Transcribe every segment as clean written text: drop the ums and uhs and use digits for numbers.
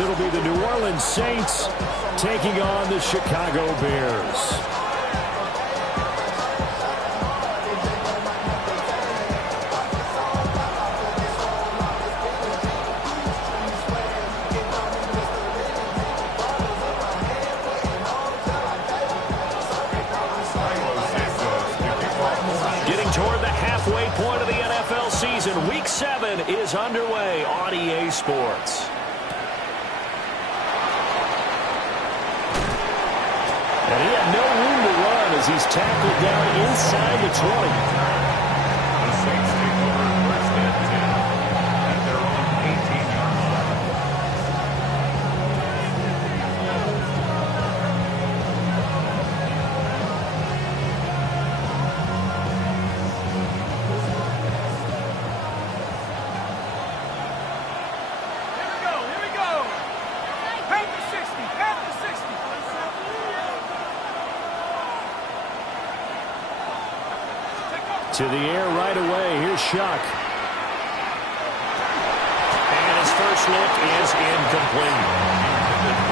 It'll be the New Orleans Saints taking on the Chicago Bears. Getting toward the halfway point of the NFL season, Week 7 is underway on EA Sports. And he had no room to run as he's tackled down inside the 20. The Saints take over first and 10 at their own 18-yard line. Here we go. Panther 60, Panther 60. To the air right away. Here's Shuck. And his first look is incomplete.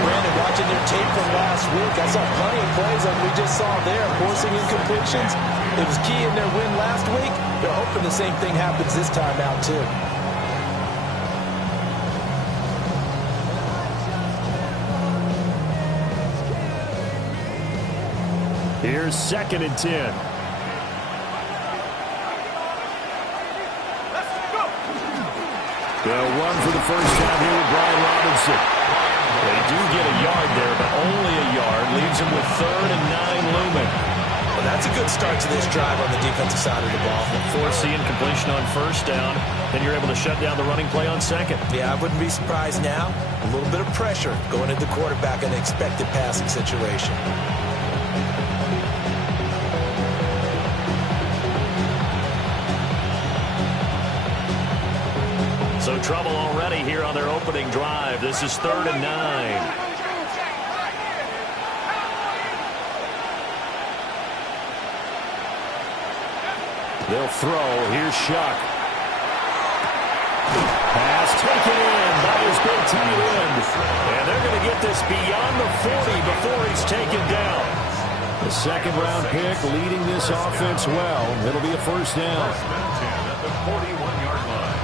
Brandon, watching their tape from last week, I saw plenty of plays like we just saw there, forcing incompletions. It was key in their win last week. They're hoping the same thing happens this time out, too. Here's 2nd and 10. They'll run for the first time here with Brian Robinson. They do get a yard there, but only a yard. Leaves them with 3rd and 9 looming. Well, that's a good start to this drive on the defensive side of the ball. Force the incompletion on first down, then you're able to shut down the running play on second. Yeah, I wouldn't be surprised now. A little bit of pressure going at the quarterback in an expected passing situation. So trouble already here on their opening drive. This is 3rd and 9. They'll throw. Here's Shuck. Pass taken in by his big tight end. And they're going to get this beyond the 40 before he's taken down. The 2nd-round pick leading this offense well. It'll be a first down. First and 10 at the 41-yard line.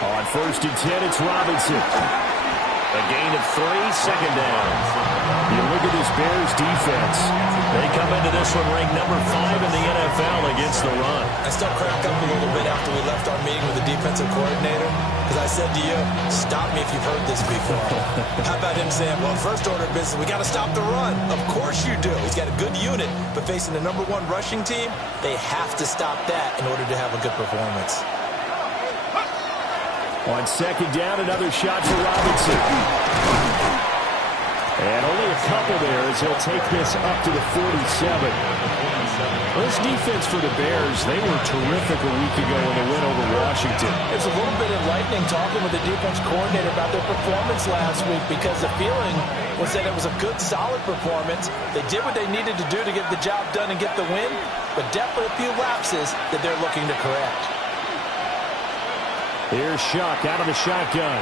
On 1st and 10, it's Robinson. A gain of 3, 2nd down. You look at this Bears defense. They come into this one ranked number 5 in the NFL against the run. I still crack up a little bit after we left our meeting with the defensive coordinator, because I said to you, stop me if you've heard this before. How about him saying, well, first order of business, we got to stop the run. Of course you do. He's got a good unit, but facing the number 1 rushing team, they have to stop that in order to have a good performance. On 2nd down, another shot for Robinson. And only a couple there as he'll take this up to the 47. This defense for the Bears, they were terrific a week ago in the win over Washington. It's a little bit enlightening talking with the defense coordinator about their performance last week, because the feeling was that it was a good, solid performance. They did what they needed to do to get the job done and get the win, but definitely a few lapses that they're looking to correct. Here's Shuck out of the shotgun.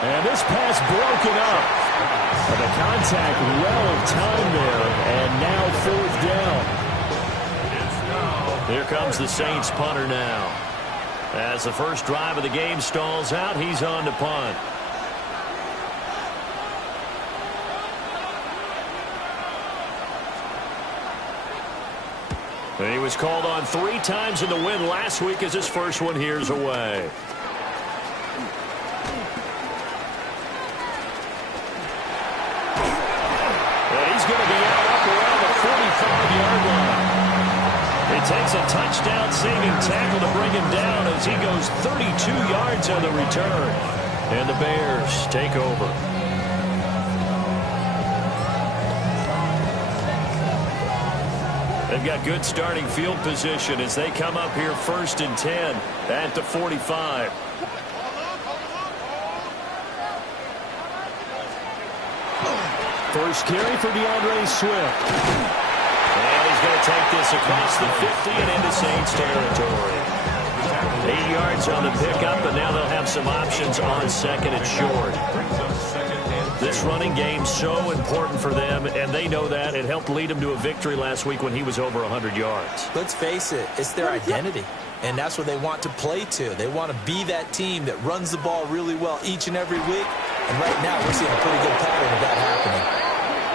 And this pass broken up. And the contact well timed there. And now 4th down. Here comes the Saints punter now. As the first drive of the game stalls out, he's on to punt. He was called on 3 times in the win last week as his first one here's away. And he's going to be out up around the 45-yard line. It takes a touchdown-saving tackle to bring him down as he goes 32 yards on the return. And the Bears take over. They've got good starting field position as they come up here 1st and 10 at the 45. First carry for DeAndre Swift. And he's going to take this across the 50 and into Saints territory. 8 yards on the pickup, and now they'll have some options on second and short. This running game's so important for them, and they know that. It helped lead them to a victory last week when he was over 100 yards. Let's face it, it's their identity, and that's what they want to play to. They want to be that team that runs the ball really well each and every week, and right now we're seeing a pretty good pattern of that happening.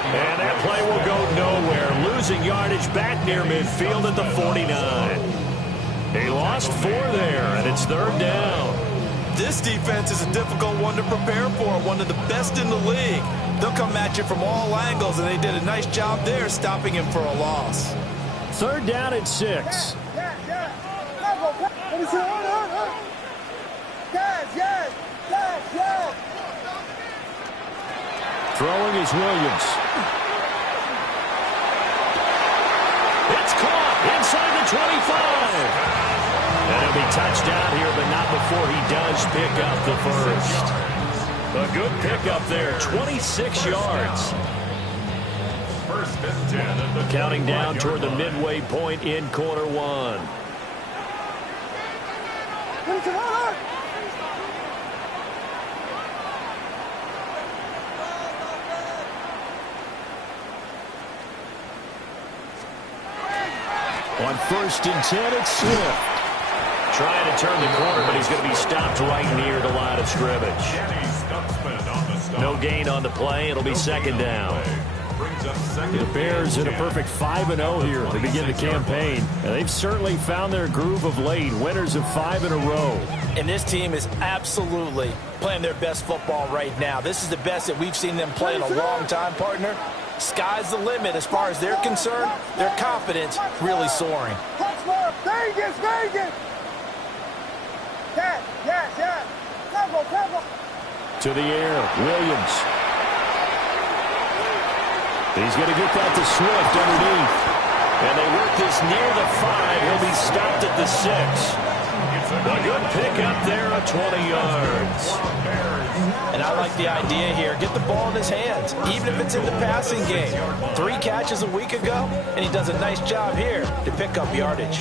And that play will go nowhere, losing yardage back near midfield at the 49. He lost 4 there, and it's third down. This defense is a difficult one to prepare for, one of the best in the league. They'll come at you from all angles, and they did a nice job there stopping him for a loss. Third down and 6. Throwing is Williams. It's caught inside the 25. And he'll be touched down here, but not before he does pick up the first. A good pickup there, 26 yards. First and 10 at the Counting down toward the midway point in quarter one. On first and 10, it's Swift. Trying to turn the corner, but he's going to be stopped right near the line of scrimmage. No gain on the play. It'll be second down. The Bears in a perfect 5-0 here to begin the campaign. And they've certainly found their groove of late. Winners of 5 in a row. And this team is absolutely playing their best football right now. This is the best that we've seen them play in a long time, partner. Sky's the limit as far as they're concerned. Their confidence really soaring. Vegas, Vegas! Yes. Cover. To the air, Williams. He's going to get that to Swift underneath. And they work this near the 5. He'll be stopped at the 6. A good pickup there of 20 yards. And I like the idea here. Get the ball in his hands, even if it's in the passing game. 3 catches a week ago, and he does a nice job here to pick up yardage.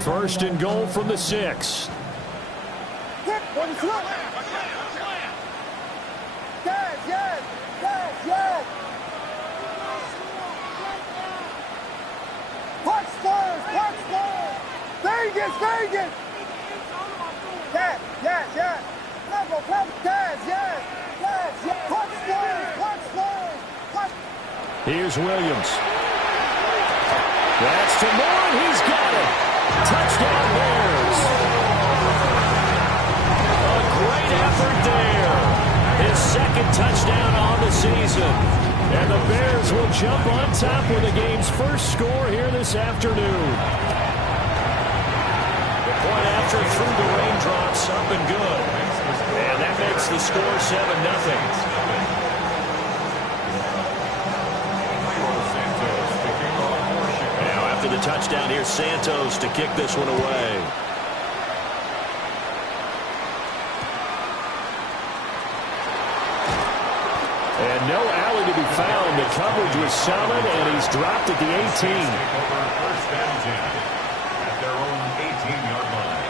First and goal from the 6. Yes. Punch Spurs. Vegas. Yes. Cover. Yes. Punch Spurs. Here's Williams. That's to Moore, and he's got it. Touchdown Bears. A great effort there. His second touchdown on the season. And the Bears will jump on top with the game's first score here this afternoon. The point after through the raindrops, up and good. And that makes the score 7-0. After the touchdown, here's Santos to kick this one away. And no alley to be found. The coverage was solid, and he's dropped at the 18. First and 10 at their own 18-yard line.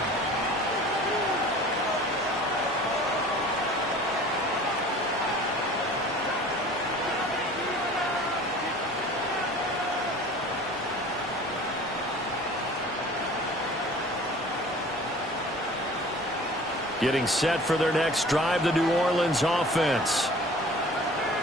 Getting set for their next drive, the New Orleans offense.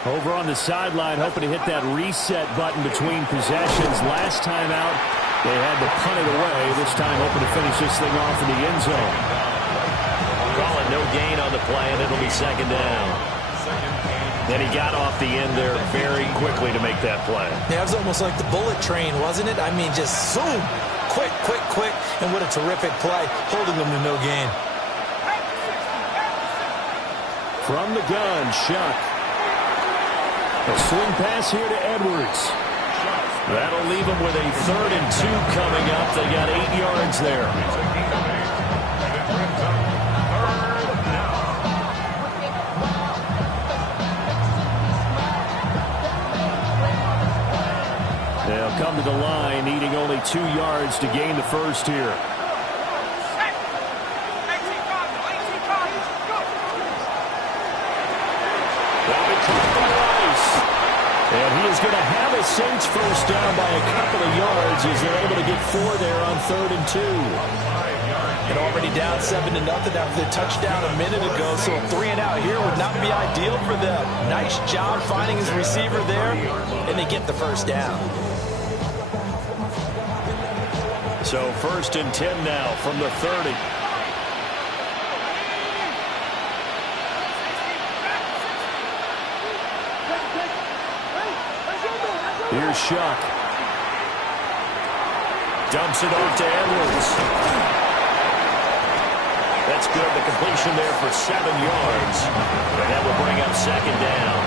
Over on the sideline, hoping to hit that reset button between possessions. Last time out, they had to punt it away. This time, hoping to finish this thing off in the end zone. Call it no gain on the play, and it'll be second down. Then he got off the end there very quickly to make that play. Yeah, it was almost like the bullet train, wasn't it? I mean, just zoom. Quick. And what a terrific play, holding them to no gain. From the gun, Shuck. A swing pass here to Edwards. That'll leave them with a 3rd and 2 coming up. They got 8 yards there. come to the line, needing only 2 yards to gain the first here. And he is going to have a Saints first down by a couple of yards as they're able to get 4 there on 3rd and 2. And already down 7-0 after the touchdown a minute ago, so a 3 and out here would not be ideal for them. Nice job finding his receiver there, and they get the first down. So 1st and 10 now from the 30. Here's Shuck. Dumps it off to Edwards. That's good. The completion there for 7 yards. And that will bring up 2nd down.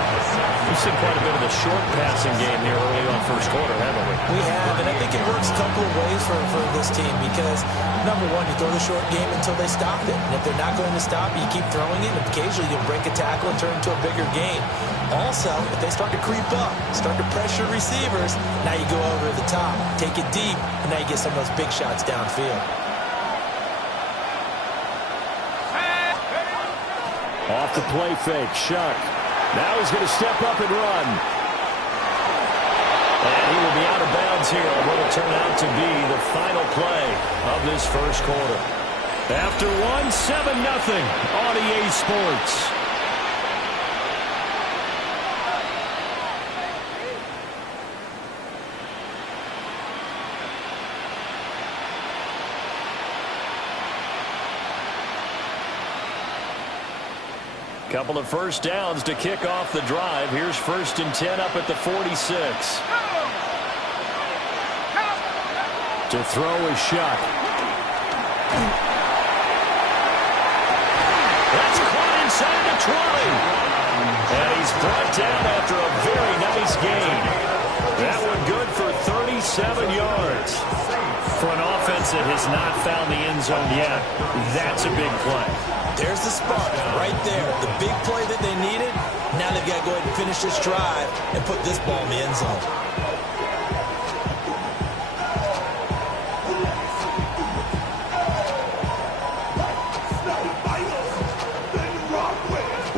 We've seen quite a bit of the short passing game here early on first quarter, haven't we? We have, and I think it works a couple of ways for this team because, number one, you throw the short game until they stop it. And if they're not going to stop you keep throwing it, and occasionally you'll break a tackle and turn into a bigger game. Also, if they start to creep up, start to pressure receivers, now you go over the top, take it deep, and now you get some of those big shots downfield. Off the play fake, Shuck. Now he's going to step up and run. And he will be out of bounds here on what will turn out to be the final play of this first quarter. After 7-0 on EA Sports. Couple of first downs to kick off the drive. Here's 1st and 10 up at the 46. To throw is Shuck. That's caught inside the 20. And he's brought down after a very nice gain. That one good for 37 yards. For an offense that has not found the end zone yet, that's a big play. There's the spark right there. The big play that they needed. Now they've got to go ahead and finish this drive and put this ball in the end zone.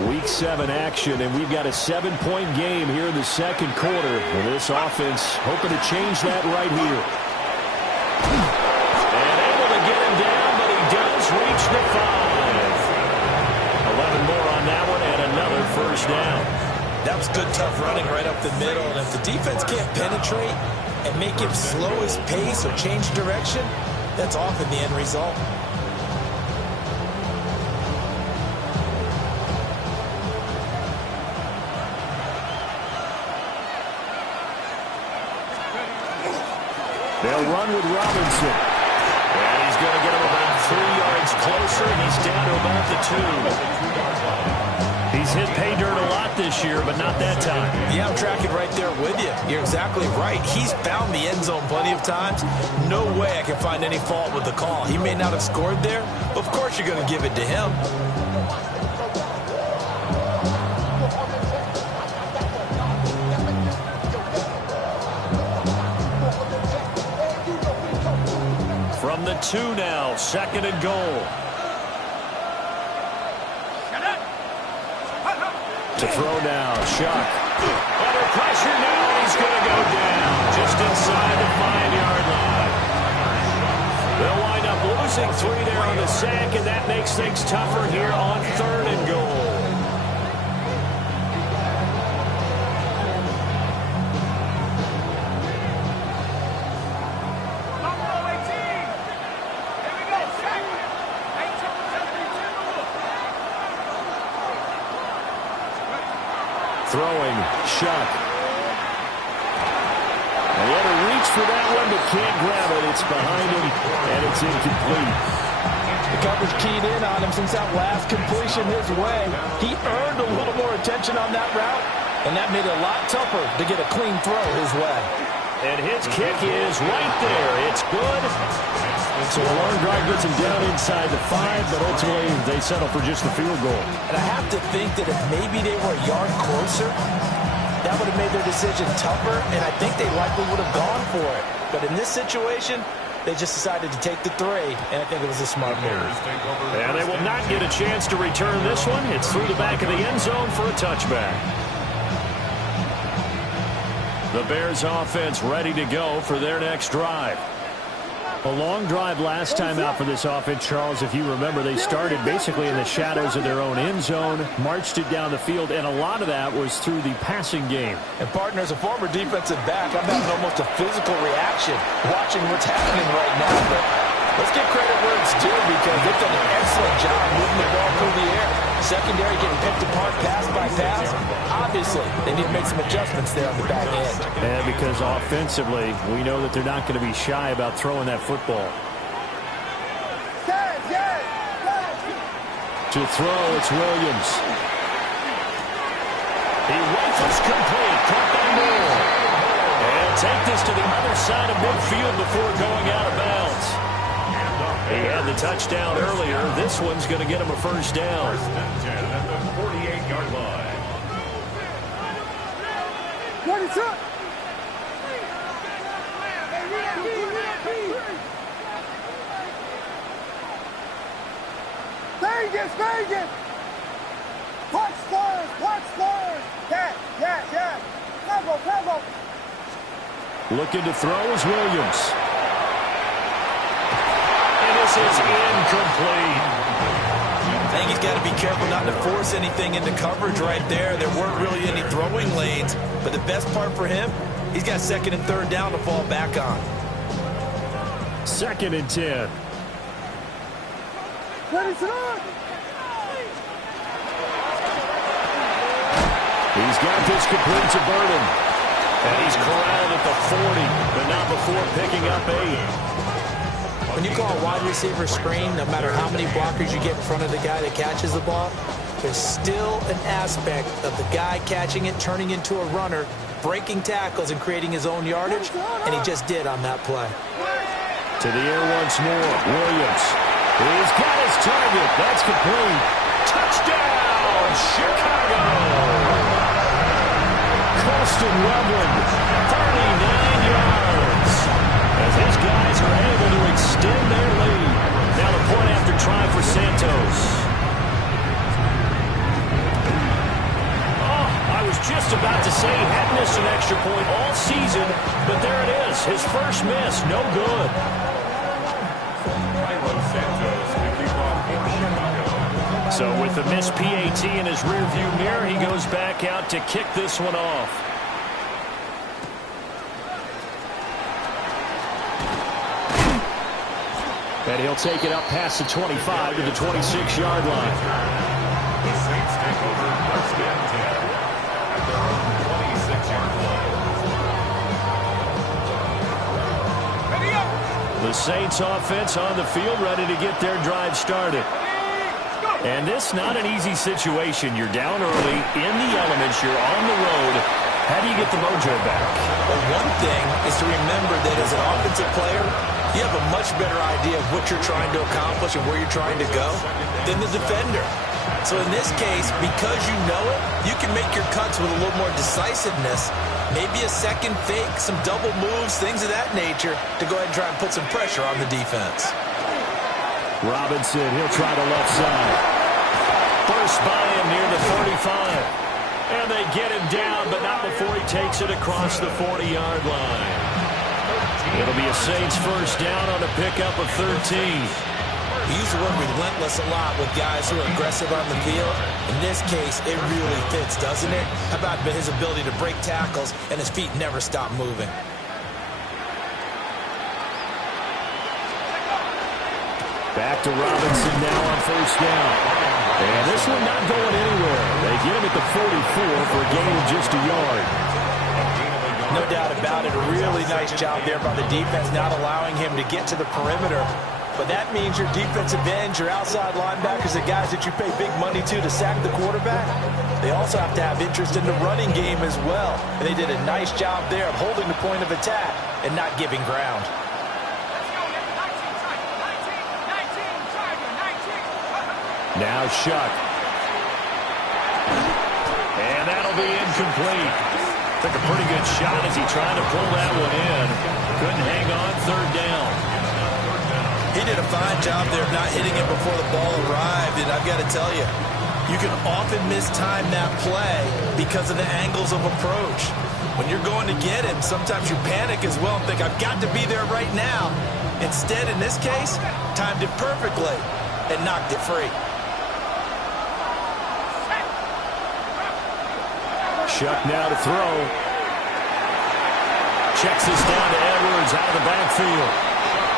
Week 7 action, and we've got a 7-point game here in the second quarter. And this offense hoping to change that right here. And able to get him down, but he does reach the 5. 11 more on that one, and another first down. That was good, tough running right up the middle. And if the defense can't penetrate and make him slow his pace or change direction, that's often the end result. They'll run with Robinson. And he's going to get him about 3 yards closer, and he's down to about the 2. He's hit pay dirt a lot this year, but not that time. Yeah, I'm tracking right there with you. You're exactly right. He's found the end zone plenty of times. No way I can find any fault with the call. He may not have scored there, but of course you're going to give it to him. From the 2 now, 2nd and goal. To throw now, Shuck. Under pressure now, he's going to go down just inside the 5-yard line. They'll wind up losing 3 there on the sack, and that makes things tougher here on 3rd and goal. Throwing, Shuck. They had to reach for that one, but can't grab it. It's behind him, and it's incomplete. The coverage keyed in on him since that last completion his way. He earned a little more attention on that route, and that made it a lot tougher to get a clean throw his way. And his kick is right there. It's good. So a long drive gets him down inside the 5, but ultimately they settle for just the field goal. And I have to think that if maybe they were a yard closer, that that would have made their decision tougher, and I think they likely would have gone for it. But in this situation, they just decided to take the 3, and I think it was a smart move. And they will not get a chance to return this one. It's through the back of the end zone for a touchback. The Bears offense ready to go for their next drive. A long drive last time out for this offense, Charles. If you remember, they started basically in the shadows of their own end zone, marched it down the field, and a lot of that was through the passing game. And, partner, as a former defensive back, I'm having almost a physical reaction watching what's happening right now. But let's give credit where it's due because they've done an excellent job moving the ball through the air. Secondary getting picked apart pass by pass. Obviously, they need to make some adjustments there on the back end. And because offensively, we know that they're not going to be shy about throwing that football. To throw, it's Williams. He rifles complete. Caught by Moore. And take this to the other side of midfield before going out of bounds. He had the touchdown earlier. This one's going to get him a first down. First and 10 at the 48-yard line. Vegas! Punch first! Yes! Level! Looking to throw is Williams. And this is incomplete. I think he's got to be careful not to force anything into coverage right there. There weren't really any throwing lanes, but the best part for him, he's got 2nd and 3rd down to fall back on. 2nd and 10. He's got this complete to Burden. And he's corralled at the 40, but not before picking up 8. When you call a wide receiver screen, no matter how many blockers you get in front of the guy that catches the ball, there's still an aspect of the guy catching it, turning into a runner, breaking tackles and creating his own yardage, and he just did on that play. To the air once more, Williams. He's got his target. That's complete. Touchdown, Chicago! Colston Loveland, 39 yards. As his guys are able to extend their lead. Now the point after try for Santos. Oh, I was just about to say he hadn't missed an extra point all season, but there it is. His first miss, no good. So with the missed PAT in his rearview mirror, he goes back out to kick this one off. And he'll take it up past the 25 to the 26-yard line. The Saints take over 1st and 10 at their own 26-yard line. The Saints offense on the field, ready to get their drive started. And this not an easy situation. You're down early, in the elements, you're on the road. How do you get the mojo back? Well, one thing is to remember that as an offensive player, you have a much better idea of what you're trying to accomplish and where you're trying to go than the defender. So in this case, because you know it, you can make your cuts with a little more decisiveness, maybe a second fake, some double moves, things of that nature, to go ahead and try and put some pressure on the defense. Robinson, he'll try the left side. First by him near the 35. And they get him down, but not before he takes it across the 40-yard line. It'll be a Saints first down on a pickup of 13. We use the word relentless a lot with guys who are aggressive on the field. In this case, it really fits, doesn't it? How about his ability to break tackles and his feet never stop moving? Back to Robinson now on first down. And this one not going anywhere. They get him at the 44 for a gain of just a yard. No doubt about it. A really nice job there by the defense, not allowing him to get to the perimeter. But that means your defensive ends, your outside linebackers, the guys that you pay big money to sack the quarterback, they also have to have interest in the running game as well. And they did a nice job there of holding the point of attack and not giving ground. Now Shuck. And that'll be incomplete. Took a pretty good shot as he tried to pull that one in. Couldn't hang on. Third down. He did a fine job there of not hitting it before the ball arrived, and I've got to tell you, you can often mistime that play because of the angles of approach. When you're going to get him, sometimes you panic as well and think, I've got to be there right now. Instead, in this case, timed it perfectly and knocked it free. Shuck now to throw. Checks this down to Edwards out of the backfield.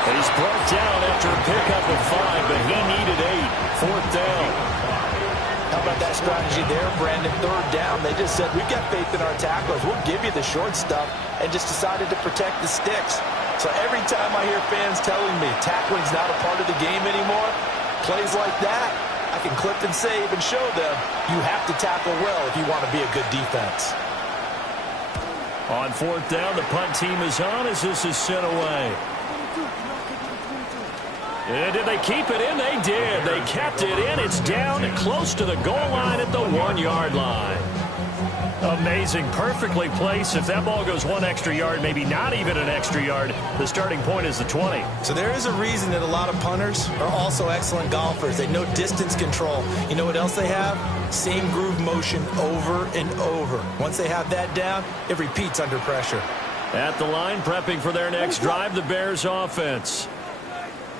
He's brought down after a pickup of 5, but he needed 8. Fourth down. How about that strategy there, Brandon? Third down, they just said, we've got faith in our tacklers. We'll give you the short stuff, and just decided to protect the sticks. So every time I hear fans telling me tackling's not a part of the game anymore, plays like that, I can clip and save and show them you have to tackle well if you want to be a good defense. On fourth down, the punt team is on as this is sent away. And did they keep it in? They did. They kept it in. It's down close to the goal line at the 1-yard line. Amazing. Perfectly placed. If that ball goes 1 extra yard, maybe not even an extra yard, the starting point is the 20. So there is a reason that a lot of punters are also excellent golfers. They know distance control. You know what else they have? Same groove motion over and over. Once they have that down, it repeats under pressure. At the line, prepping for their next drive, the Bears offense.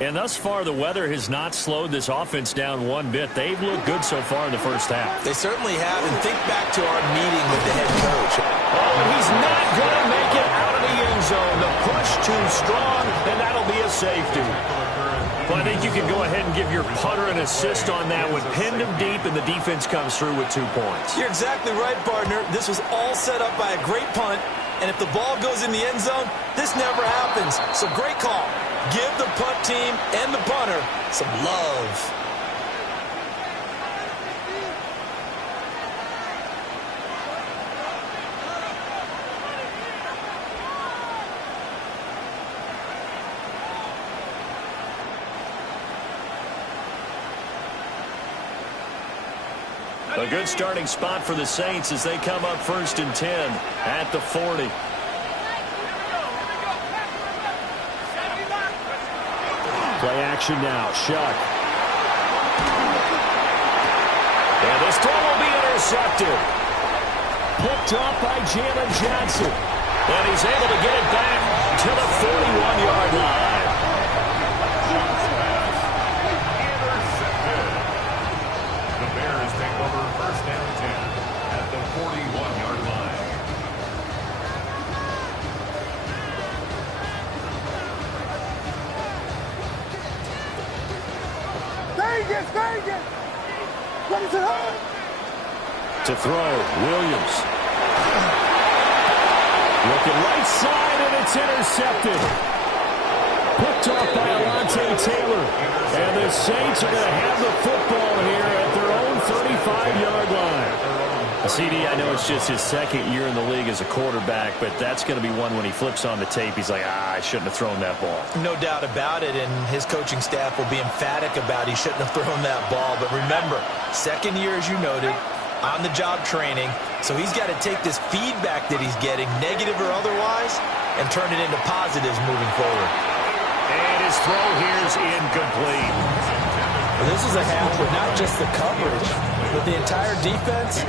And thus far, the weather has not slowed this offense down one bit. They've looked good so far in the first half. They certainly have. And think back to our meeting with the head coach. Oh, and he's not going to make it out of the end zone. The push too strong, and that'll be a safety. Well, I think you can go ahead and give your punter an assist on that one. Pinned him deep, and the defense comes through with 2 points. You're exactly right, partner. This was all set up by a great punt. And if the ball goes in the end zone, this never happens. So great call. Give the punt team and the punter some love. A good starting spot for the Saints as they come up 1st and 10 at the 40. Play action now. Shuck. And this throw will be intercepted. Picked off by Jalen Johnson. And he's able to get it back to the 41-yard line. Intercepted. The Bears take over 1st and 10 at the 41-yard line. Vegas! What is it? To throw, Williams. Looking right side, and it's intercepted. Picked off by Alontae Taylor. And the Saints are going to have the football here at their own 35-yard line. CD, I know it's just his 2nd year in the league as a quarterback, but that's going to be one when he flips on the tape, he's like, I shouldn't have thrown that ball. No doubt about it, and his coaching staff will be emphatic about he shouldn't have thrown that ball. But remember, 2nd year, as you noted, on-the-job training, so he's got to take this feedback that he's getting, negative or otherwise, and turn it into positives moving forward. And his throw here is incomplete. Well, this is a half where not just the coverage, but the entire defense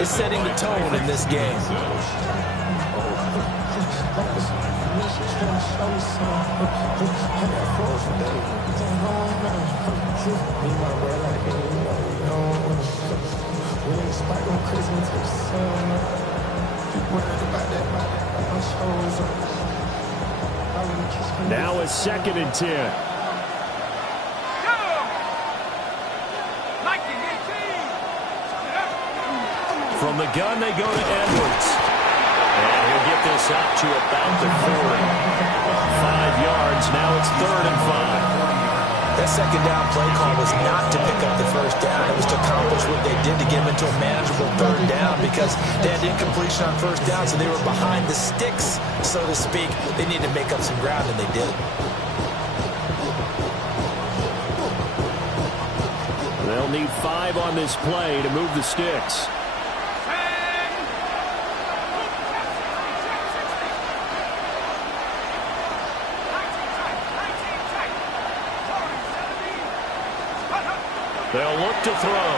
is setting the tone in this game. Now it's 2nd and 10. From the gun, they go to Edwards. And he'll get this out to about the 40. 5 yards. Now it's 3rd and 5. That 2nd down play call was not to pick up the 1st down. It was to accomplish what they did to get them into a manageable 3rd down because they had incompletion on 1st down, so they were behind the sticks, so to speak. They needed to make up some ground, and they did. They'll need 5 on this play to move the sticks. to throw.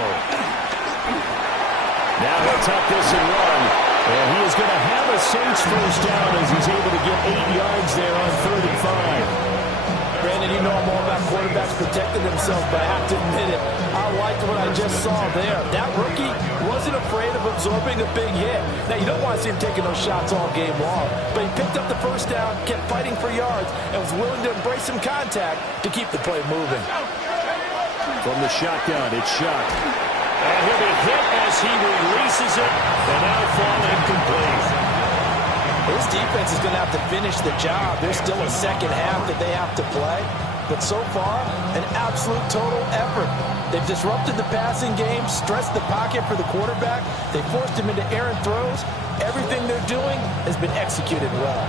Now he'll tuck this and run. And he is going to have a Saints first down as he's able to get 8 yards there on 3rd and 5. Brandon, you know I'm all about quarterbacks protecting themselves, but I have to admit it. I liked what I just saw there. That rookie wasn't afraid of absorbing a big hit. Now, you don't want to see him taking those shots all game long, but he picked up the first down, kept fighting for yards, and was willing to embrace some contact to keep the play moving. From the shotgun, it's Shuck. And he'll be hit as he releases it, and now fall incomplete. This defense is going to have to finish the job. There's still a second half that they have to play. But so far, an absolute total effort. They've disrupted the passing game, stressed the pocket for the quarterback. They forced him into errant throws. Everything they're doing has been executed well.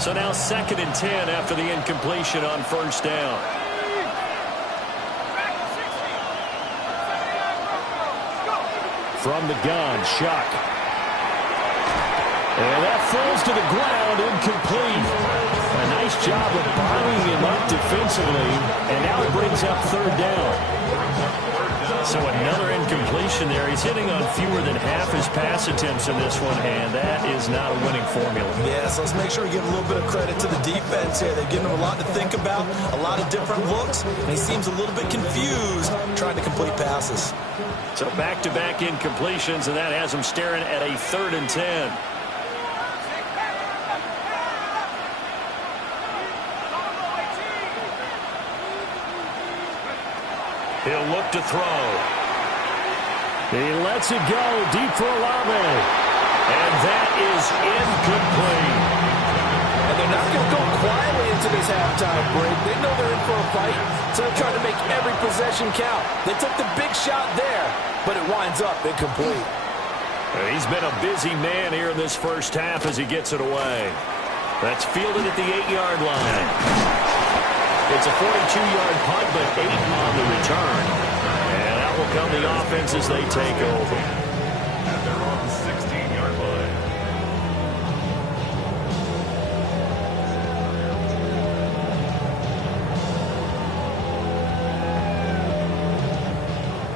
So now 2nd and 10 after the incompletion on first down. From the gun, Shuck. And that falls to the ground, incomplete. A nice job of bombing him up defensively, and now it brings up 3rd down. So another incompletion there. He's hitting on fewer than half his pass attempts in this one, and that is not a winning formula. Yeah, so let's make sure we give a little bit of credit to the defense here. They've given him a lot to think about, a lot of different looks, and he seems a little bit confused trying to complete passes. So back-to-back incompletions, and that has him staring at a 3rd and 10. He'll look to throw. He lets it go deep for Olave. And that is incomplete. And they're not going to go quietly into this halftime break. They know they're in for a fight, so they're trying to make every possession count. They took the big shot there, but it winds up incomplete. He's been a busy man here in this first half as he gets it away. That's fielded at the 8-yard line. It's a 42-yard punt, but 8 on the return. And out will come the offense as they take over. And they're on the 16-yard line.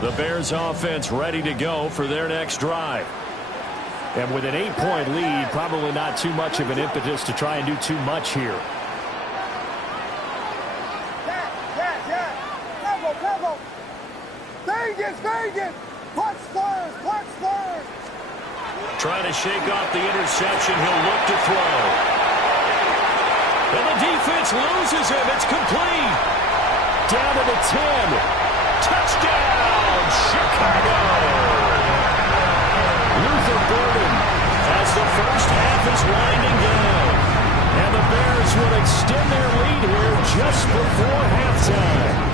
The Bears offense ready to go for their next drive. And with an 8-point lead, probably not too much of an impetus to try and do too much here. Vegas! Clutch third! Trying to shake off the interception. He'll look to throw. And the defense loses him. It's complete. Down to the 10. Touchdown, Chicago. Luther Burden as the first half is winding down. And the Bears will extend their lead here just before halftime.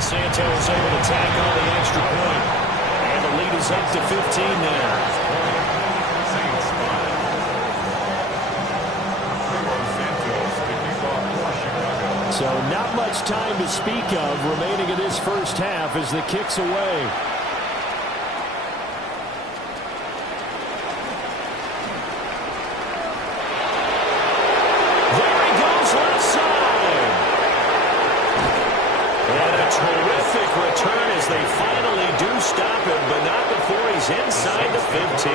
Santos able to tack on the extra point. And the lead is up to 15 now. So not much time to speak of remaining in this first half as the kick's away. There he goes left side. And a terrific return as they finally do stop him, but not before he's inside the 15.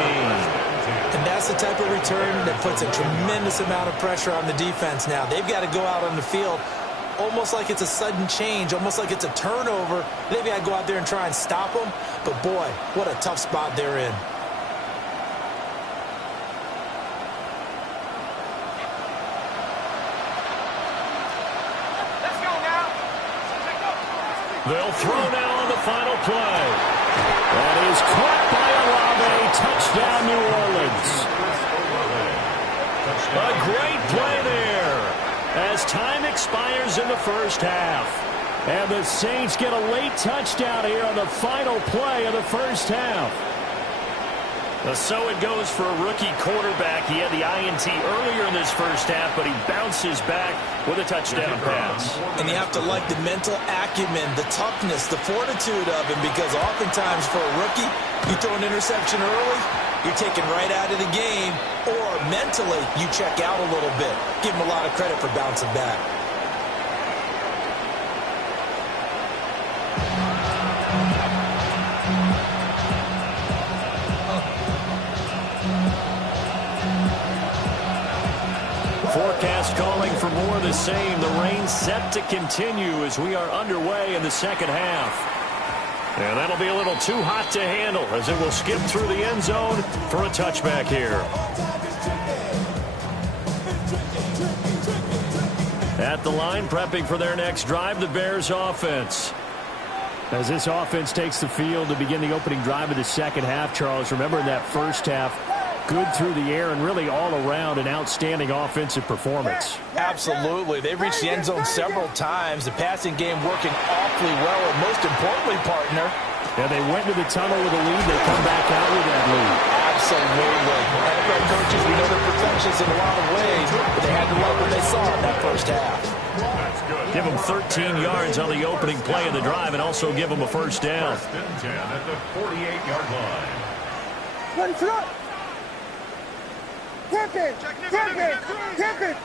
And that's the type of return that puts a tremendous amount of pressure on the defense now. They've got to go out on the field almost like it's a sudden change, almost like it's a turnover. They've got to go out there and try and stop them. But, boy, what a tough spot they're in. Let's go now. They'll throw now on the final play. That is caught by Olave. Touchdown, New Orleans. A great play there as time expires in the first half. And the Saints get a late touchdown here on the final play of the first half. So it goes for a rookie quarterback. He had the INT earlier in this first half, but he bounces back with a touchdown pass. And you have to like the mental acumen, the toughness, the fortitude of him, because oftentimes for a rookie, you throw an interception early, you're taken right out of the game, or mentally you check out a little bit. Give him a lot of credit for bouncing back. more of the same. The rain set to continue as we are underway in the second half. And that'll be a little too hot to handle as it will skip through the end zone for a touchback here. At the line, prepping for their next drive, the Bears offense. As this offense takes the field to begin the opening drive of the second half, Charles, remember in that first half, good through the air and really all around an outstanding offensive performance. Absolutely. They've reached the end zone several times. The passing game working awfully well, and most importantly, partner. Yeah, they went to the tunnel with a lead. They come back out with that lead. Absolutely. NFL coaches, we know they're perfectionists in a lot of ways, but they had to love what they saw in that first half. Give them 13 yards on the opening play of the drive and also give them a first down. First and 10 at the 48-yard line. Ready to go. Tip it. Tip it. Tip it.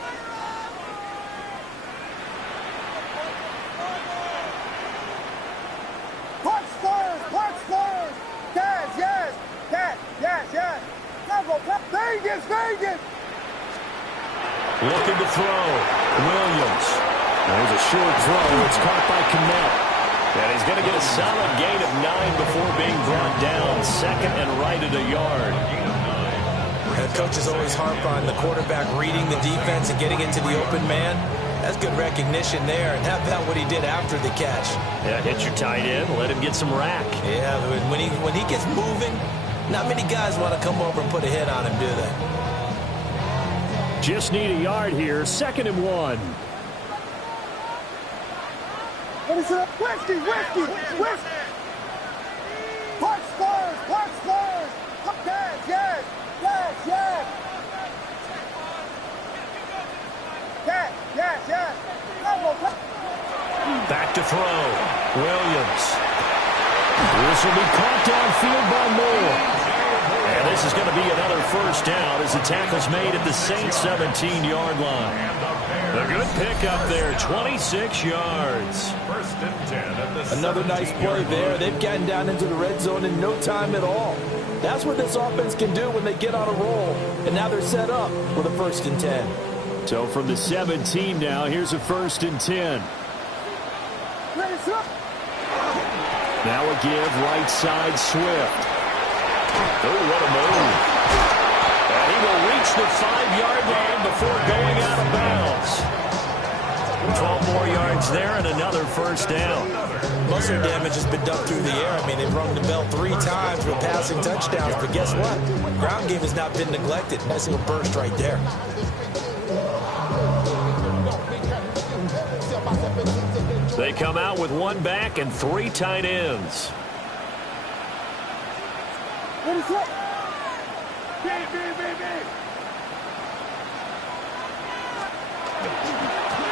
Punch first. Punch first. Yes, yes. Yes, yes, yes. Vegas, Vegas. Looking to throw. Williams. There's a short throw. It's caught by Kmet. And he's going to get a solid gain of 9 before being brought down. Second and right at a yard. The coaches always harp on the quarterback reading the defense and getting into the open man. That's good recognition there. And how about what he did after the catch? Yeah, hit your tight end. Let him get some rack. Yeah, when he gets moving, not many guys want to come over and put a hit on him, do they? Just need a yard here. Second and 1. Whiskey, whiskey, whiskey. Punch first, punch first. Yes, yes, yes, yes. Yes, yes, yes. Back to throw. Williams. This will be caught downfield by Moore. And this is going to be another first down as the tackle's made at the Saints 17-yard line. A good pickup there, 26 yards. First and 10 at the Another nice play there. They've gotten down into the red zone in no time at all. That's what this offense can do when they get on a roll. And now they're set up with a first and 10. So from the 17 now, here's a first and 10. Now a give, right side, Swift. Oh, what a move. And he will reach the 5-yard line before going out of bounds. 12 more yards there and another first down. Muscle damage has been done through the air. I mean, they've rung the bell 3 times with passing touchdowns, but guess what? Ground game has not been neglected. Nice little burst right there. They come out with 1 back and 3 tight ends.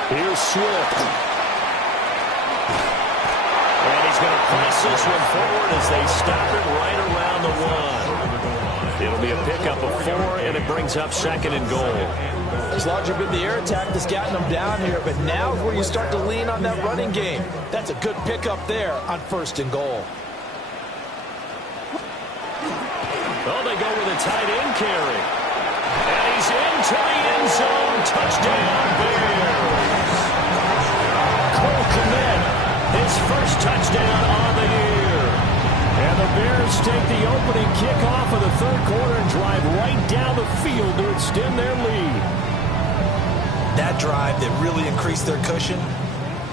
Here's Swift. And he's going to press this one forward as they stop it right around the 1. It'll be a pickup of 4, and it brings up second and goal. It's largely been the air attack that's gotten them down here, but now is where you start to lean on that running game. That's a good pickup there on first and goal. Oh, they go with a tight end carry. And he's into the end zone. Touchdown, Bears. Cole Kmet, his first touchdown on the year. And the Bears take the opening kickoff of the third quarter and drive right down the field to extend their lead. That drive that really increased their cushion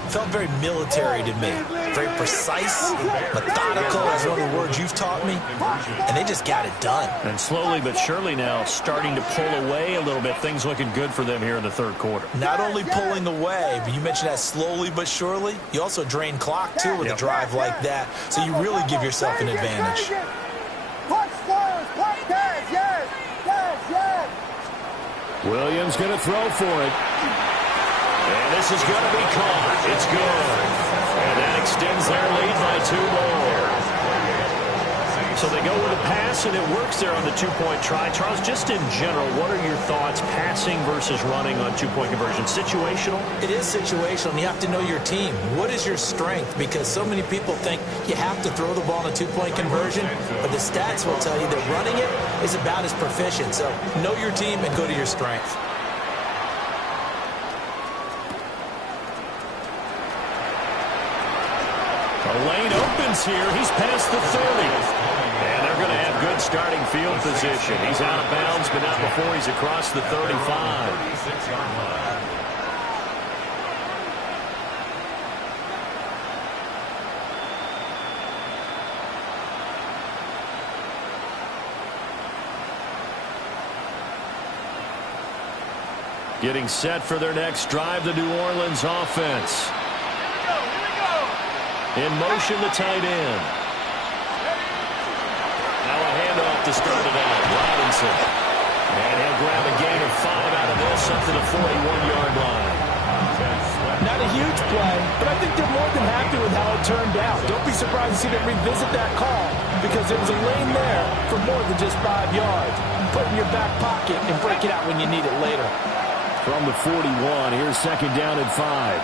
felt very military to me. Very precise, methodical, is one of the words you've taught me. And they just got it done. And slowly but surely now starting to pull away a little bit. Things looking good for them here in the third quarter. Not only pulling away, but you mentioned that slowly but surely. You also drain clock, too, with a drive like that. So you really give yourself an advantage. Williams going to throw for it. And this is going to be caught. It's good. And that extends their lead by 2 more. So they go with a pass, and it works there on the 2-point try. Charles, just in general, what are your thoughts passing versus running on 2-point conversion? Situational? It is situational, and you have to know your team. What is your strength? Because so many people think you have to throw the ball in a 2-point conversion, but the stats will tell you that running it is about as proficient. So know your team and go to your strength. distance here. He's past the 30. And they're going to have good starting field position. He's out of bounds, but not before he's across the 35. Getting set for their next drive, the New Orleans offense. In motion, the tight end. Now a handoff to start it out. Robinson. And he'll grab a gain of 5 out of this up to the 41-yard line. Not a huge play, but I think they're more than happy with how it turned out. Don't be surprised to see them revisit that call because there was a lane there for more than just 5 yards. Put it in your back pocket and break it out when you need it later. From the 41, here's second down and 5.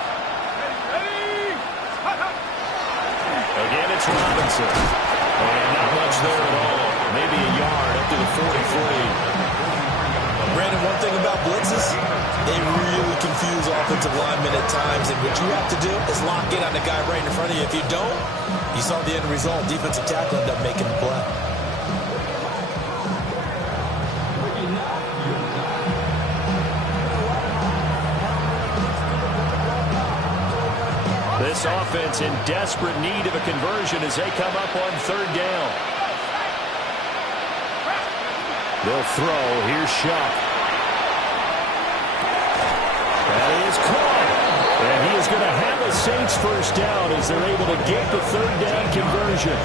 Again, it's Robinson. And not much there at all. Maybe a yard up to the 43. Brandon, one thing about blitzes, they really confuse offensive linemen at times, and what you have to do is lock in on the guy right in front of you. If you don't, you saw the end result. Defensive tackle ended up making the play. This offense in desperate need of a conversion as they come up on third down. They'll throw. Here's Shuck. That is caught. And he is going to have a Saints first down as they're able to get the third down conversion.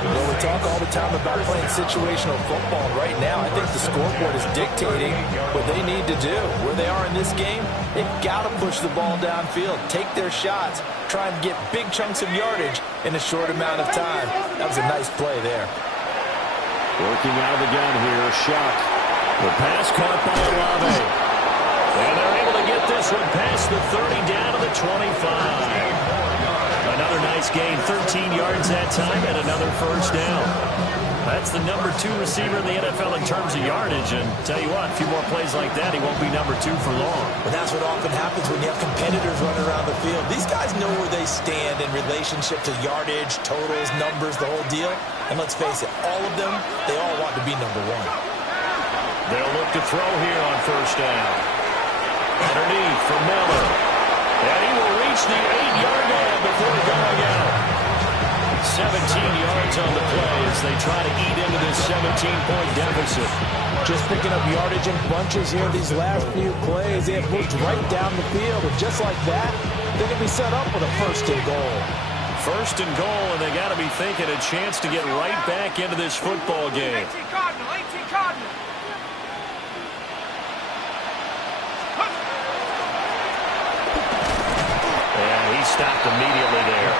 Well, we talk all the time about playing situational football. Right now, I think the scoreboard is dictating what they need to do. Where they are in this game, they've got to push the ball downfield, take their shots, try and get big chunks of yardage in a short amount of time. That was a nice play there. Working out of the gun here, Shuck. The pass caught by Olave. And they're able to get this one past the 30 down to the 25. Another nice gain, 13 yards that time, and another first down. That's the number 2 receiver in the NFL in terms of yardage. And tell you what, a few more plays like that, he won't be number 2 for long. But that's what often happens when you have competitors running around the field. These guys know where they stand in relationship to yardage, totals, numbers, the whole deal. And let's face it, all of them, they all want to be number 1. They'll look to throw here on first down. Underneath for Miller. And he will reach the 8-yard line before going out. 17 yards on the play as they try to eat into this 17-point deficit. Just picking up yardage in bunches here these last few plays. They have moved right down the field, and just like that, they're going to be set up with a first and goal. First and goal, and they got to be thinking a chance to get right back into this football game. 18 Cardinal, 18 Cardinal. He stopped immediately there.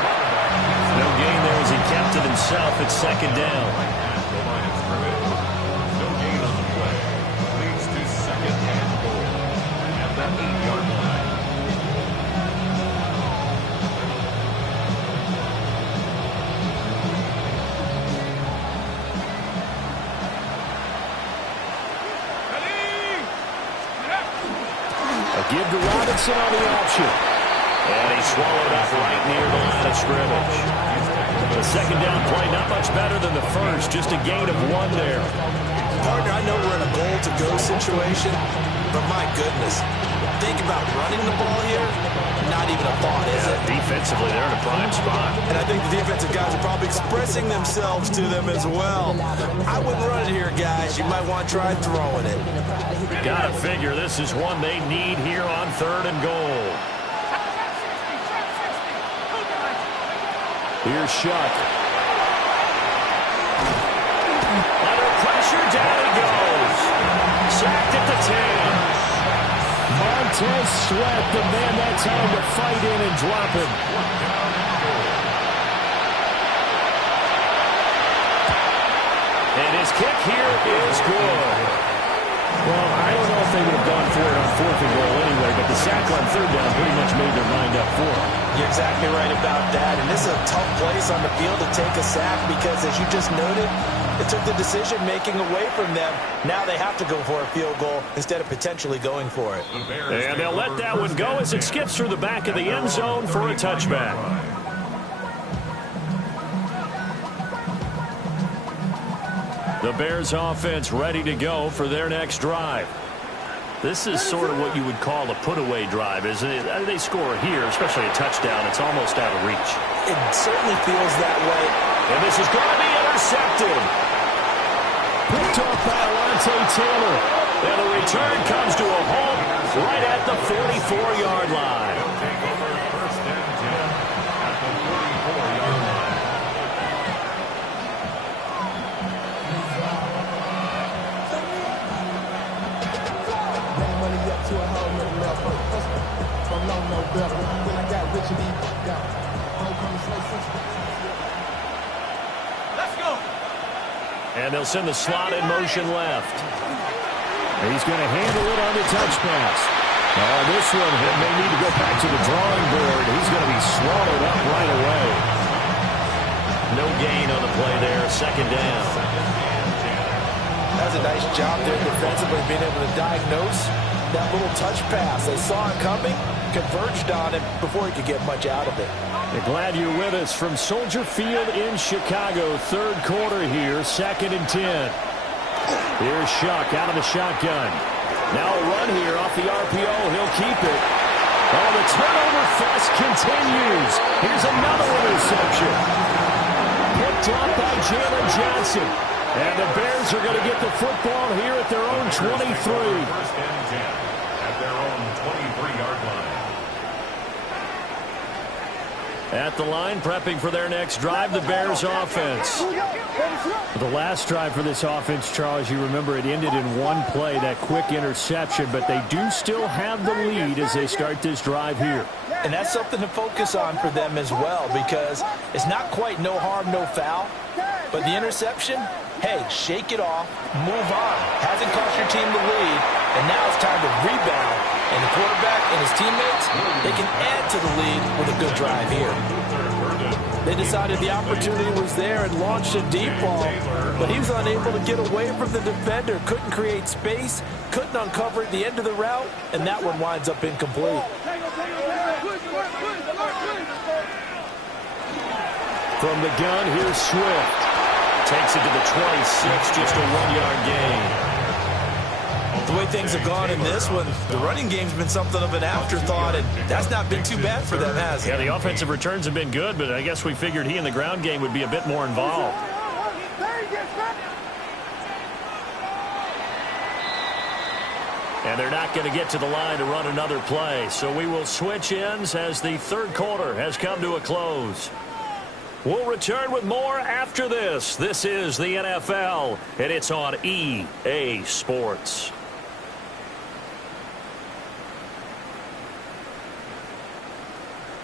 No gain there as he kept it himself at second down. The line of scrimmage. No gain on the play. Leads to second and goal at the 8-yard line. A give to Robinson on the option. And he swallowed up right near the line of scrimmage. The second down play, not much better than the first, just a gain of 1 there. Partner, I know we're in a goal-to-go situation, but my goodness, think about running the ball here, not even a thought, is it? Defensively, they're in a prime spot. And I think the defensive guys are probably expressing themselves to them as well. I wouldn't run it here, guys. You might want to try throwing it. Gotta figure this is one they need here on third and goal. Here's Shuck. Under pressure, down he goes. Sacked at the 10. Montez Sweat, the man that time to fight in and drop him. And his kick here is good. Well, I don't know if they would have gone for it on fourth and goal anyway, but the sack on third down pretty much made their mind up for it. You're exactly right about that, and this is a tough place on the field to take a sack because, as you just noted, it took the decision-making away from them. Now they have to go for a field goal instead of potentially going for it. And they'll let that one go as it skips through the back of the end zone for a touchback. The Bears offense ready to go for their next drive. This is sort of what you would call a put-away drive, isn't it? They score here, especially a touchdown. It's almost out of reach. It certainly feels that way. And this is going to be intercepted. Picked off by Alontae Taylor. And the return comes to a halt right at the 44-yard line. Take over first and 10 at the 44-yard line. Let's go. And they'll send the slot in motion left. He's going to handle it on the touch pass. This one may need to go back to the drawing board. He's going to be swallowed up right away. No gain on the play there. Second down. That was a nice job there defensively, being able to diagnose that little touch pass. They saw it coming, converged on it before he could get much out of it. We're glad you're with us from Soldier Field in Chicago. Third quarter here, 2nd and 10. Here's Shuck out of the shotgun. Now a run here off the RPO. He'll keep it. Oh, the turnover fest continues. Here's another interception. Picked up by Jalen Johnson. And the Bears are going to get the football here at their own 23. First and 10 at their own 23-yard line. At the line, prepping for their next drive, the Bears offense. The last drive for this offense, Charles, you remember it ended in one play, that quick interception, but they do still have the lead as they start this drive here. And that's something to focus on for them as well, because it's not quite no harm, no foul, but the interception, hey, shake it off, move on. Hasn't cost your team the lead, and now it's time to rebound. And the quarterback and his teammates, they can add to the lead with a good drive here. They decided the opportunity was there and launched a deep ball, but he was unable to get away from the defender, couldn't create space, couldn't uncover at the end of the route, and that one winds up incomplete. From the gun, here's Swift. Takes it to the 26, just a 1-yard gain. The way things have gone in this one, the running game's been something of an afterthought, and that's not been too bad for them, has it? Yeah, the offensive returns have been good, but I guess we figured he in the ground game would be a bit more involved. And they're not going to get to the line to run another play, so we will switch ends as the third quarter has come to a close. We'll return with more after this. This is the NFL, and it's on EA Sports.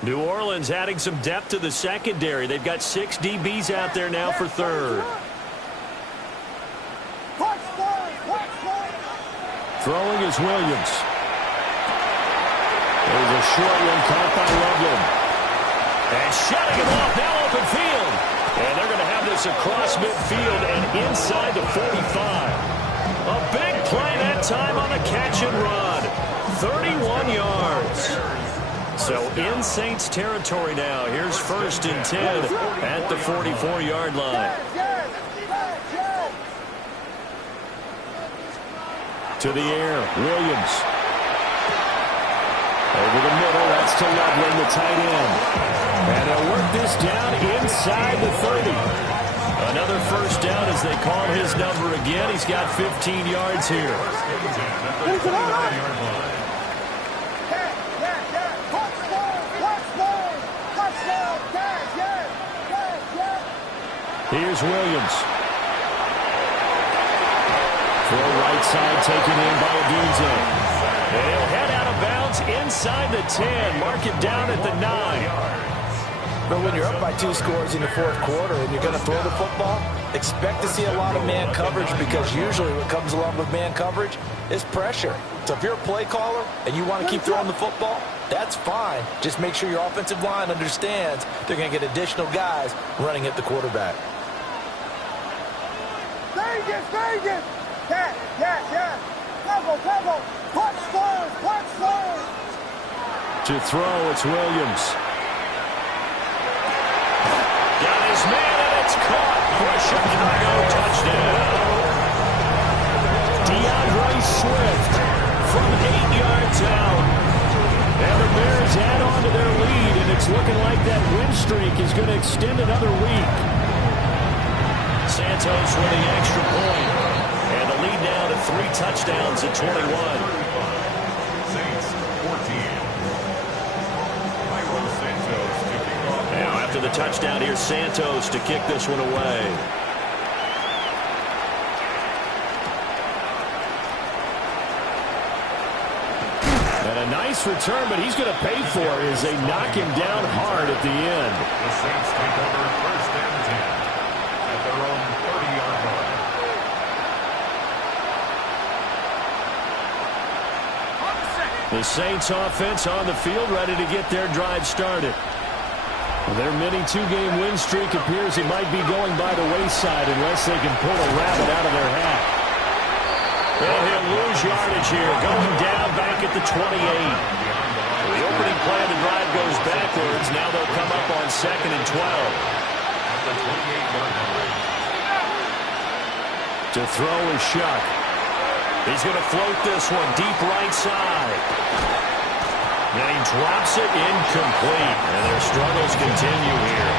New Orleans adding some depth to the secondary. They've got 6 DBs out there now for third. Throwing is Williams. There's a short one caught by Loveland. And shutting him off now open field. And they're going to have this across midfield and inside the 45. A big play that time on the catch and run. 31 yards. So in Saints territory now. Here's 1st and 10 at the 44-yard line. To the air, Williams. Over the middle, that's to Loveland, the tight end. And they'll work this down inside the 30. Another first down as they call his number again. He's got 15 yards here. Here's Williams. Throw right side taken in by Adunze. And he'll head out of bounds inside the 10. Mark it down at the 9. But when you're up by 2 scores in the fourth quarter and you're going to throw the football, expect to see a lot of man coverage, because usually what comes along with man coverage is pressure. So if you're a play caller and you want to keep throwing the football, that's fine. Just make sure your offensive line understands they're going to get additional guys running at the quarterback. Vegas! Yes. Cover. Punch first. To throw, it's Williams. Got his man, and it's caught for a Chicago touchdown. it's looking like that win streak is going to extend another week. Santos with the extra point. And the lead now to 3 touchdowns at 21. Saints 14. Now after the touchdown, here's Santos to kick this one away. And a nice return, but he's going to pay for it as they knock him down hard at the end. The Saints take over 1st and 10 at their own 30-yard line. The Saints offense on the field, ready to get their drive started. Well, their mini 2-game win streak appears it might be going by the wayside unless they can pull a rabbit out of their hat. Well, he'll lose yardage here, going down back at the 28. The opening play of the drive goes backwards. Now they'll come up on 2nd and 12. At the 28-yard line. To throw is Shuck. He's going to float this one deep right side. And he drops it incomplete. And their struggles continue here.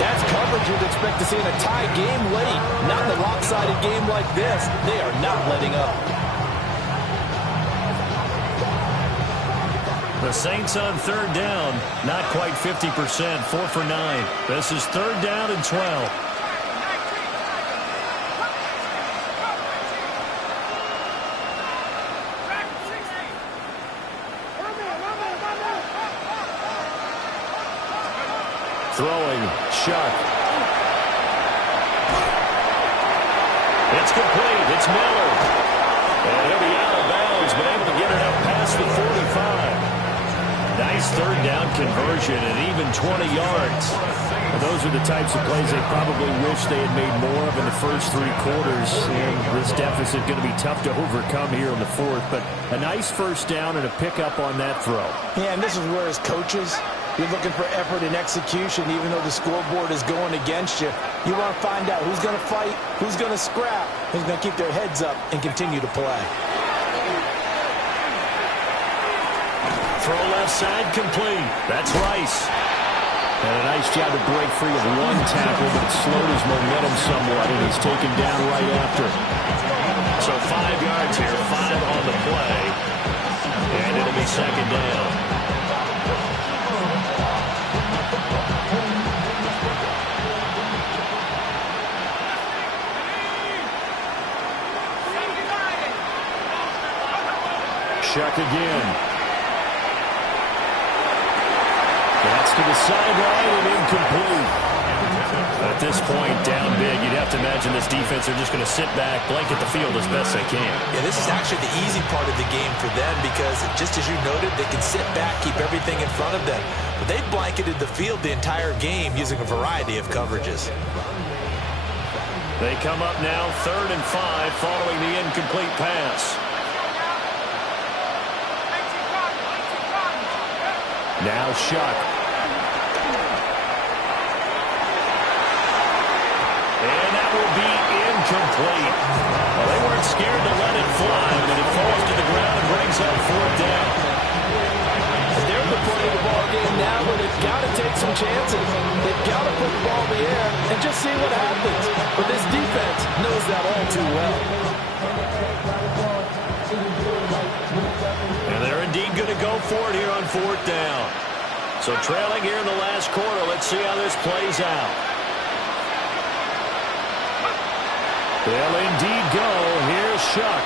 That's coverage you'd expect to see in a tie game late. Not in a lopsided game like this. They are not letting up. The Saints on 3rd down. Not quite 50%. 4 for 9. This is 3rd down and 12. Throwing, Shuck. It's complete. It's Miller. And he'll be out of bounds, but able to get it up past the 45. Nice 3rd down conversion and even 20 yards. Well, those are the types of plays they probably wish they had made more of in the first 3 quarters. And this deficit going to be tough to overcome here in the 4th. But a nice 1st down and a pickup on that throw. Yeah, and this is where as coaches, you're looking for effort and execution, even though the scoreboard is going against you. You want to find out who's going to fight, who's going to scrap, who's going to keep their heads up and continue to play. Throw left side complete. That's Rice. And a nice job to break free of 1 tackle, but it slowed his momentum somewhat, and he's taken down right after. So 5 yards here, 5 on the play. And it'll be 2nd down. Shuck again. That's to the sideline and incomplete. At this point, down big, you'd have to imagine this defense are just going to sit back, blanket the field as best they can. Yeah, this is actually the easy part of the game for them because, just as you noted, they can sit back, keep everything in front of them. But they've blanketed the field the entire game using a variety of coverages. They come up now 3rd and 5 following the incomplete pass. Now Shuck. And that will be incomplete. Well, they weren't scared to let it fly, but it falls to the ground and brings up 4th down. They're at the point of the ball game now where they've got to take some chances. They've got to put the ball in the air and just see what happens. But this defense knows that all too well. And they're indeed going to go for it here on 4th down. So trailing here in the last quarter, let's see how this plays out. They'll indeed go. Here's Shuck.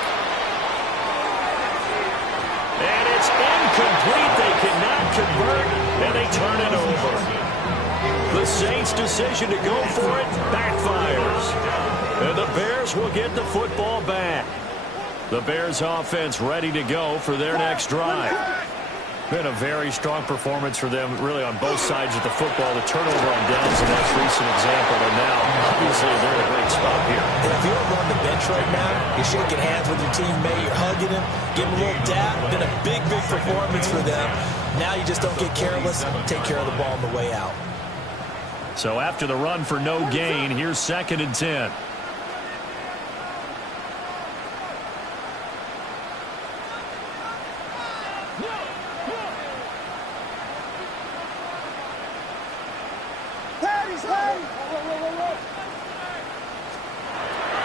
And it's incomplete. They cannot convert, and they turn it over. The Saints' decision to go for it backfires. And the Bears will get the football back. The Bears offense ready to go for their next drive. Been a very strong performance for them, really, on both sides of the football. The turnover on downs, the most recent example, and now, obviously, they're in a great spot here. If you're on the bench right now, you're shaking hands with your teammate, you're hugging him, giving him a little dap. Been a big, big performance for them. Now you just don't get careless, take care of the ball on the way out. So after the run for no gain, here's 2nd and 10.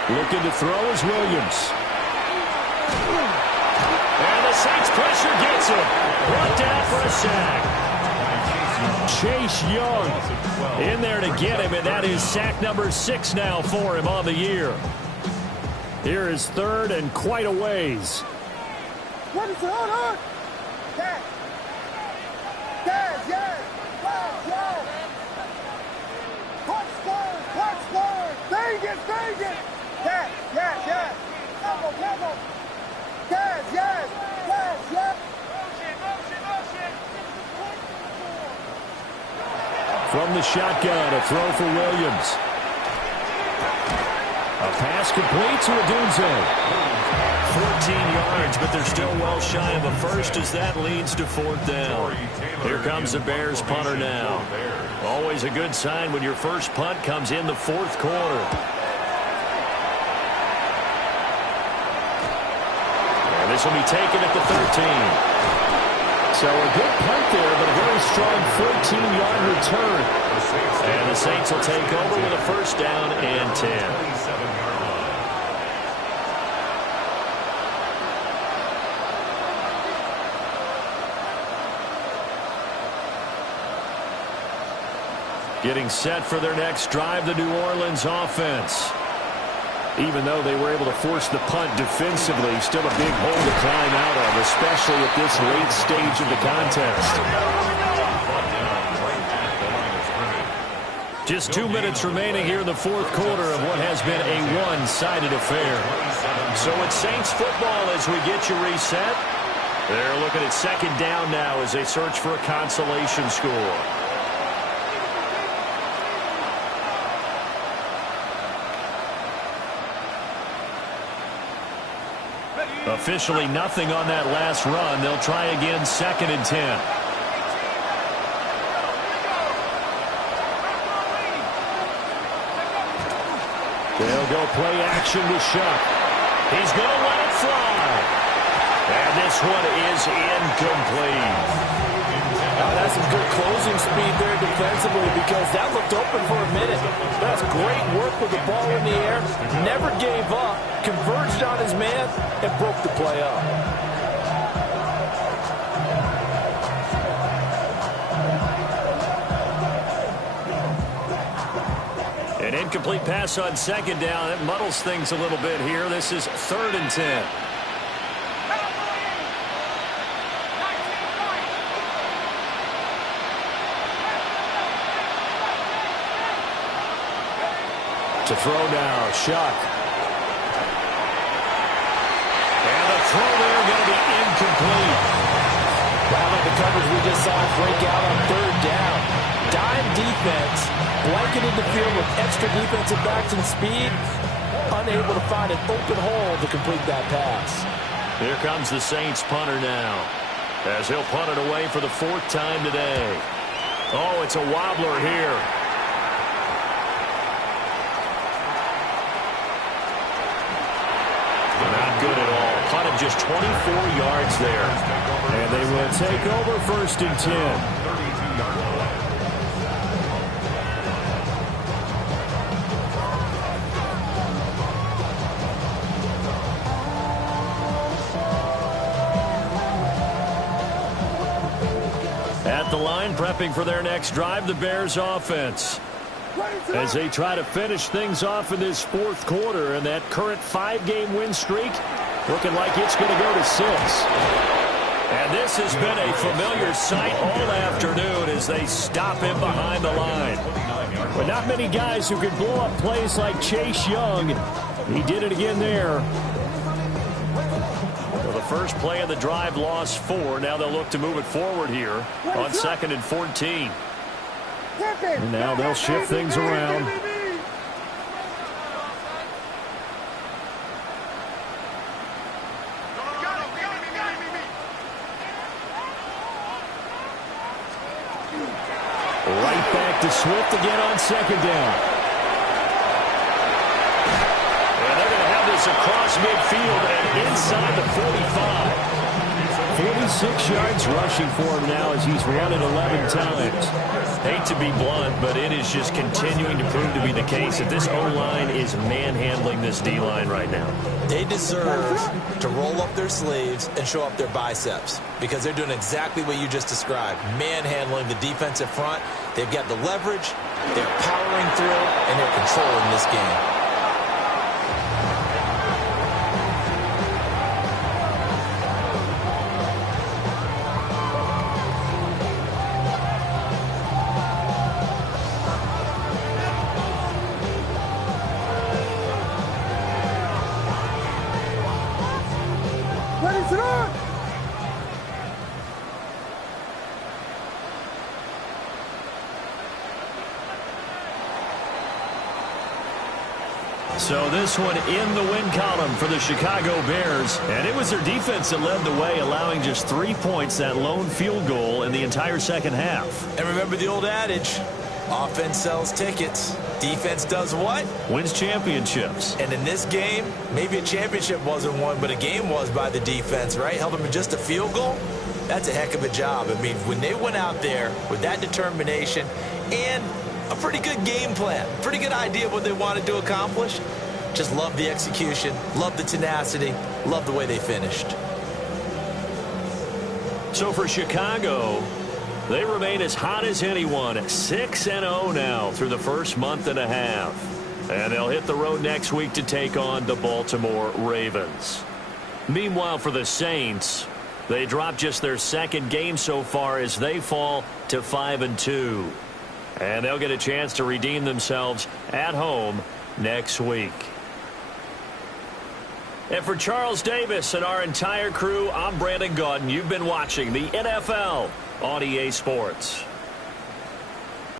Looking to throw is Williams. And the Saints pressure gets him. Brought down for a sack. Chase Young in there to get him, and that is sack number 6 now for him on the year. Here is third and quite a ways. What is it? Hold on. Yes. Yes, yes. Yes, yes. Touchdown, touchdown. Vegas, Vegas. Yes, yes, yes. Come on, come on. Yes, yes, yes, yes. From the shotgun, a throw for Williams. A pass complete to Odunze. 14 yards, but they're still well shy of a first as that leads to 4th down. Here comes the Bears punter now. Always a good sign when your first punt comes in the 4th quarter. And this will be taken at the 13. So a good punt there, but a very strong 14-yard return. And the Saints will take over with a first down and 10. Getting set for their next drive, the New Orleans offense. Even though they were able to force the punt defensively, still a big hole to climb out of, especially at this late stage of the contest. Just 2 minutes remaining here in the 4th quarter of what has been a one-sided affair. So it's Saints football as we get you reset. They're looking at 2nd down now as they search for a consolation score. Officially nothing on that last run. They'll try again 2nd and 10. They'll go play action with Shuck. He's going to let it fly. And this one is incomplete. That's some good closing speed there defensively because that looked open for a minute. That's great work with the ball in the air. Never gave up, converged on his man, and broke the play up. An incomplete pass on 2nd down. It muddles things a little bit here. This is 3rd and 10. To throw now, Shuck. And the throw there going to be incomplete. Wow, like the coverage we just saw break out on 3rd down. Dime defense, blanketed the field with extra defensive backs and speed, unable to find an open hole to complete that pass. Here comes the Saints punter now, as he'll punt it away for the 4th time today. Oh, it's a wobbler here. Not good at all. Punted just 24 yards there. And they will take over 1st and 10. At the line, prepping for their next drive, the Bears offense. As they try to finish things off in this 4th quarter, and that current 5-game win streak looking like it's going to go to 6. And this has been a familiar sight all afternoon as they stop him behind the line. But not many guys who can blow up plays like Chase Young. He did it again there. Well, the first play of the drive lost 4. Now they'll look to move it forward here on 2nd and 14. And now they'll shift things around. Right back to Swift again on 2nd down. And they're going to have this across midfield and inside the 45. 46 yards rushing for him now as he's run it 11 times. Hate to be blunt, but it is just continuing to prove to be the case that this O-line is manhandling this D-line right now. They deserve to roll up their sleeves and show up their biceps because they're doing exactly what you just described, manhandling the defensive front. They've got the leverage, they're powering through, and they're controlling this game. Ready to run! So this one in the win column for the Chicago Bears. And it was their defense that led the way, allowing just 3 points, that lone field goal in the entire second half. And remember the old adage, offense sells tickets. Defense does what? Wins championships. And in this game, maybe a championship wasn't won, but a game was by the defense, right? Held them to just a field goal. That's a heck of a job. I mean, when they went out there with that determination and a pretty good game plan, pretty good idea of what they wanted to accomplish, just love the execution, love the tenacity, love the way they finished. So for Chicago, they remain as hot as anyone, 6-0 now through the first month and a half. And they'll hit the road next week to take on the Baltimore Ravens. Meanwhile, for the Saints, they dropped just their second game so far as they fall to 5-2. And they'll get a chance to redeem themselves at home next week. And for Charles Davis and our entire crew, I'm Brandon Gaudin. You've been watching the NFL on EA Sports.